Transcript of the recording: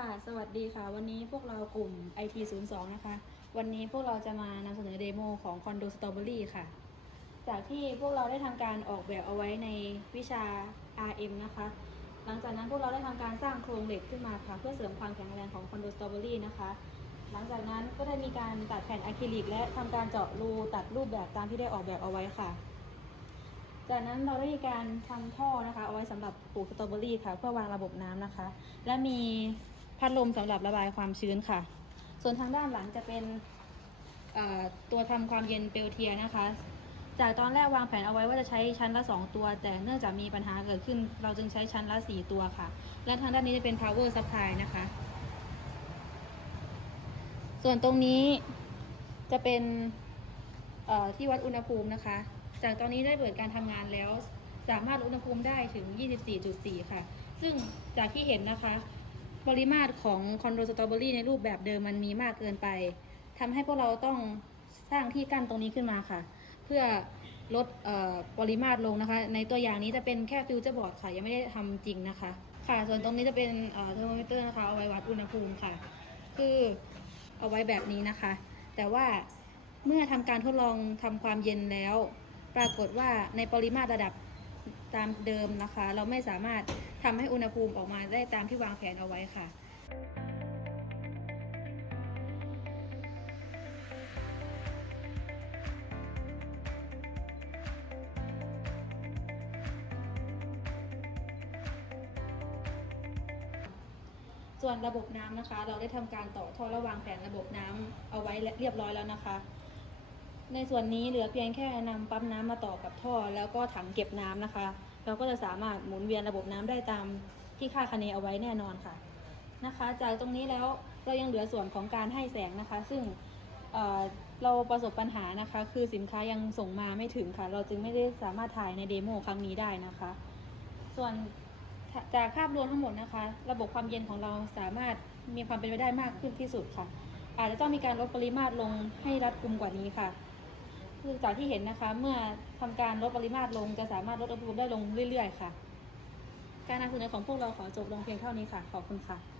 ค่ะ สวัสดีค่ะ วันนี้พวกเรากลุ่ม IT 0 2 นะคะ วันนี้พวกเราจะมานำเสนอเดโมของคอนโดสตรอเบอรี่ค่ะ จากที่พวกเราได้ทำการออกแบบเอาไว้ในวิชา RM นะคะ หลังจากนั้นพวกเราได้ทำการสร้างโครงเหล็กขึ้นมาค่ะ เพื่อเสริมความแข็งแรงของคอนโดสตรอเบอรี่นะคะ หลังจากนั้นก็ได้มีการตัดแผ่นอะคริลิก และทำการเจาะรูตัดรูปแบบตามที่ได้ออกแบบเอาไว้ค่ะ จากนั้นเราได้มีการทำท่อนะคะ เอาไว้สำหรับปลูกสตรอเบอรี่ค่ะ เพื่อวางระบบน้ำนะคะ และมี พัดลมสำหรับระบายความชื้นค่ะ ส่วนทางด้านหลังจะเป็นตัวทำความเย็นเปลวเทียนะคะ จากตอนแรกวางแผนเอาไว้ว่าจะใช้ชั้นละ 2 ตัว แต่เนื่องจากมีปัญหาเกิดขึ้น เราจึงใช้ชั้นละ 4 ตัวค่ะ และทางด้านนี้จะเป็น power supply นะคะ ส่วนตรงนี้จะเป็นที่วัดอุณหภูมินะคะ จากตอนนี้ได้เปิดการทำงานแล้ว สามารถอุณหภูมิได้ถึง 24.4 ค่ะ ซึ่งจากที่เห็นนะคะ ปริมาตรของคอนโดสตรอเบอรี่ในรูปแบบเดิมมันมีมากเกินไปทำให้พวกเราต้องสร้างที่กั้นตรงนี้ขึ้นมาค่ะ เพื่อลดออปริมาตรลงนะคะ ในตัวอย่างนี้จะเป็นแค่ฟิวเจอร์บอร์ดค่ะ ยังไม่ได้ทำจริงนะคะ ค่ะ ส่วนตรงนี้จะเป็นเทอร์โมมิเตอร์นะคะเอาไว้วัดอุณหภูมิค่ะ คือเอาไว้แบบนี้นะคะ แต่ว่าเมื่อทำการทดลองทำความเย็นแล้ว ปรากฏว่าในปริมาตรระดับตามเดิมนะคะ เราไม่สามารถ ทำให้อุณหภูมิออกมาได้ตามที่วางแผนเอาไว้ค่ะส่วนระบบน้ำนะคะ เราได้ทำการต่อท่อระวางแผนระบบน้ำเอาไว้เรียบร้อยแล้วนะคะ ในส่วนนี้เหลือเพียงแค่นำปั๊มน้ำมาต่อกับท่อ แล้วก็ถังเก็บน้ำนะคะ เราก็จะสามารถหมุนเวียนระบบน้ำได้ตามที่คาคะเนเอาไว้แน่นอนค่ะนะคะ จากตรงนี้แล้วเรายังเหลือส่วนของการให้แสงนะคะ ซึ่งเเราประสบปัญหานะคะ คือสินค้ายังส่งมาไม่ถึงค่ะ เราจึงไม่ได้สามารถถ่ายในเดโมครั้งนี้ได้นะคะ ส่วนจากภาพรวมทั้งหมดนะคะ ระบบความเย็นของเราสามารถมีความเป็นไปได้มากขึ้นที่สุดค่ะ อาจจะต้องมีการลดปริมาตรลงให้รัดกุมกว่านี้ค่ะ คือจากที่เห็นนะคะ เมื่อทำการลดปริมาตรลงจะสามารถลดอุณหภูมิได้ลงเรื่อยๆ ค่ะ การนำเสนอของพวกเราขอจบลงเพียงเท่านี้ค่ะ ขอบคุณค่ะ